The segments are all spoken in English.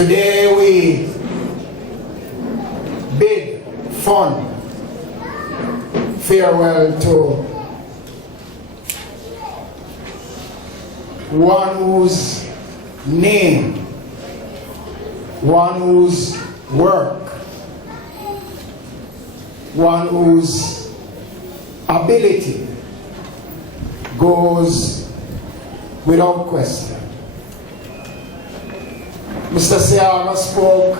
Today we bid fond farewell to one whose name, one whose work, one whose ability goes without question. Mr. Seara spoke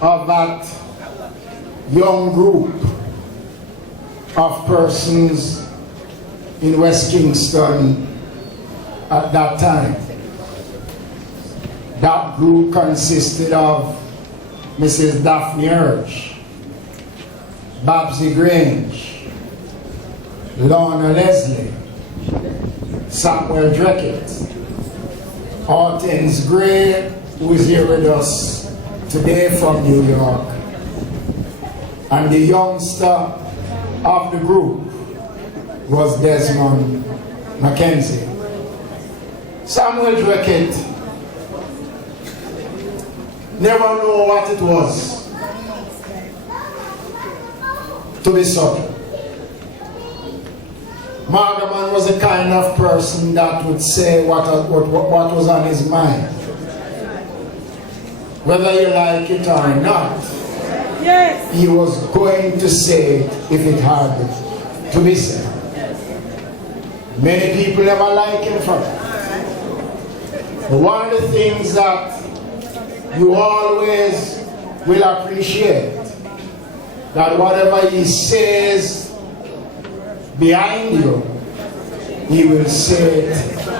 of that young group of persons in West Kingston at that time. That group consisted of Mrs. Daphne Urge, Babsy Grange, Lorna Leslie, Samuel Dreckette, Hortense Gray, who is here with us today from New York, and the youngster of the group was Desmond Mackenzie. Samuel Dreckette never knew what it was to be subtle. Margaman was the kind of person that would say what was on his mind, whether you like it or not. Yes. He was going to say it if it had to be said. Many people never like him for that. But one of the things that you always will appreciate, that whatever he says behind you, he will say it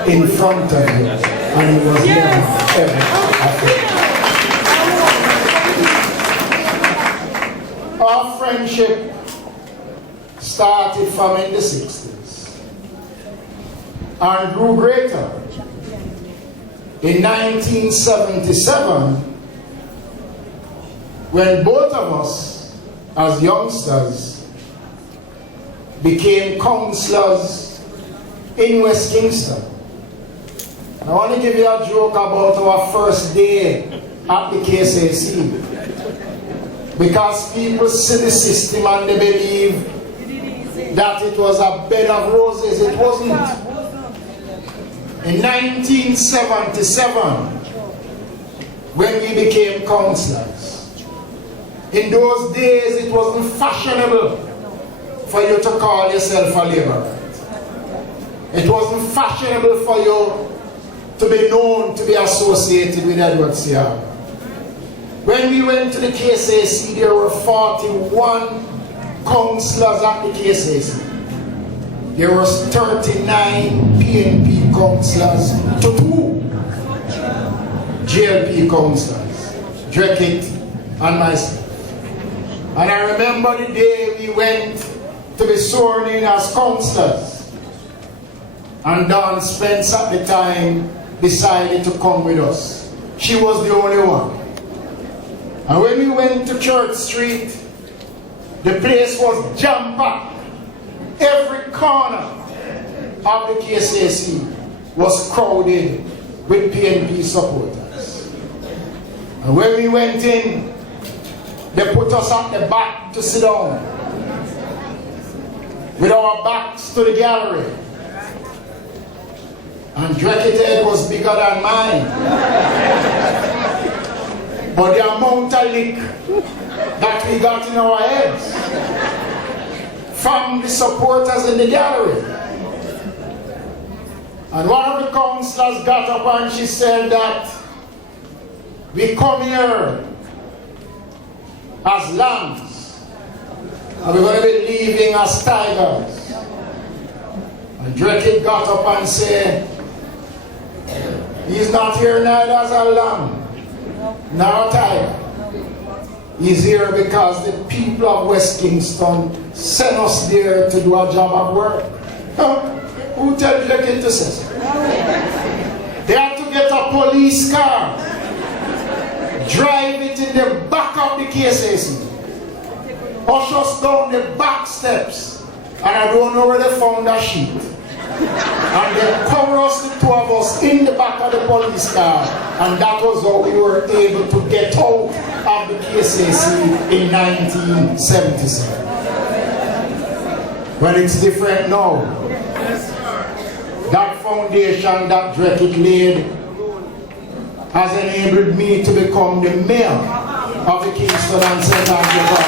in front of you, and he was never ever afraid. Our friendship started from in the 60s and grew greater. In 1977, when both of us, as youngsters, became councillors in West Kingston. I want to give you a joke about our first day at the KCC. Because people see the system and they believe that it was a bed of roses. It wasn't. In 1977, when we became councillors, in those days it wasn't fashionable for you to call yourself a laborer. It wasn't fashionable for you to be known to be associated with Edward Seara. When we went to the KCC, there were 41 councillors at the KCC. There was 39 PNP councillors to 2 GLP councillors, Dreckette and myself. And I remember the day we went to be sworn in as councillors, and Dawn Spence at the time decided to come with us. She was the only one. And when we went to Church Street, the place was jam-packed. Every corner of the KCC was crowded with PNP supporters. And when we went in, they put us at the back to sit down, with our backs to the gallery. And Dreckett's head was bigger than mine. But the amount of lick that we got in our heads from the supporters in the gallery. And one of the councillors got up and she said that we come here as lambs and we're going to be leaving as tigers. And Dreckette got up and said, he's not here neither as a lamb nor a tiger. He's here because the people of West Kingston sent us there to do a job of work. Who tell Dreckette to say so? They had to get a police car, drive it in the back of the KCC, push us down the back steps, and I don't know where they found that sheet. And they covered us, the two of us, in the back of the police car. And that was how we were able to get out of the KCC in 1977. Well, it's different now. That foundation that Dreckette laid has enabled me to become the mayor of the Kingston and St. Andrew Park.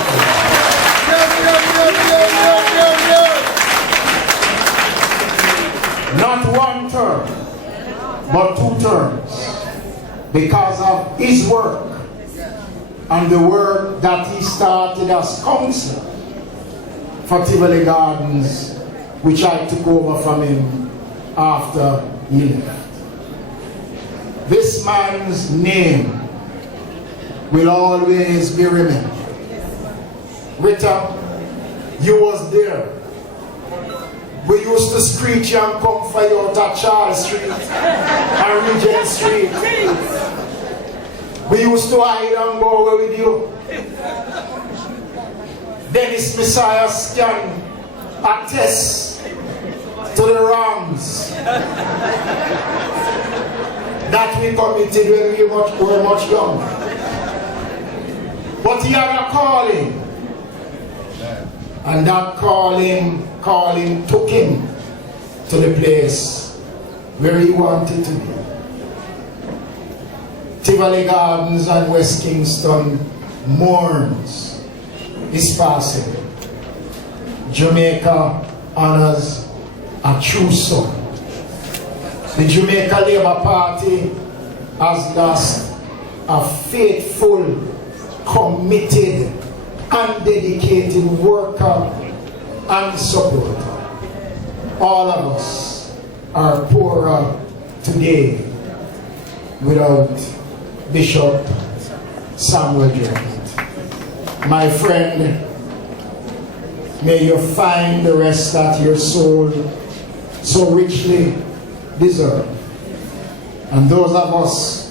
Not one term, but 2 terms, because of his work and the work that he started as councillor for Tivoli Gardens, which I took over from him after he left. This man's name will always be remembered. Rita, you was there. We used to screech and come for you out at Charles Street and Regent Street. We used to hide and go away with you. Dennis Messiah can attest to the wrongs that we committed when we were much younger. But he had a calling. And that calling took him to the place where he wanted to be. Tivoli Gardens and West Kingston mourns his passing. Jamaica honors a true son. The Jamaica Labour Party has lost a faithful, committed, and dedicated worker and supporter. All of us are poorer today without Bishop Samuel Dreckette. My friend, may you find the rest that your soul so richly deserves. And those of us